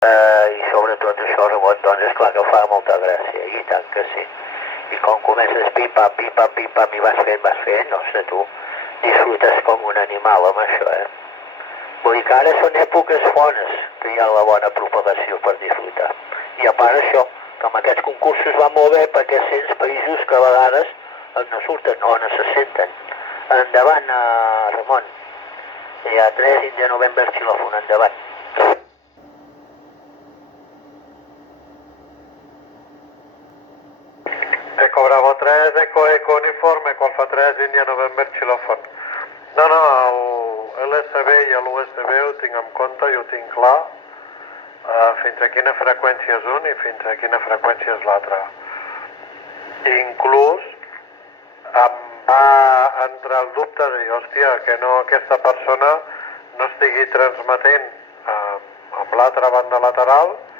I sobretot això, Ramon, doncs és clar que fa molta gràcia, i tant que sí. I com comences pim-pam, i vas fent, no sé tu, disfrutes com un animal amb això, Vull dir que ara són èpoques bones, que hi ha la bona propagació per disfrutar. I a part això, que amb aquests concursos va molt bé perquè sents països que a vegades no surten o no se senten. Endavant, Ramon. Hi ha 3 India November xilòfon, endavant. Eco Bravo 3, Eco Uniforme, Golfa 3, India November xilòfon. No, l'LSB i l'USB ho tinc en compte i ho tinc clar, fins a quina freqüència és un i fins a quina freqüència és l'altre. Inclús em va entrar el dubte de dir, hòstia, que no, aquesta persona no estigui transmetent amb l'altra banda lateral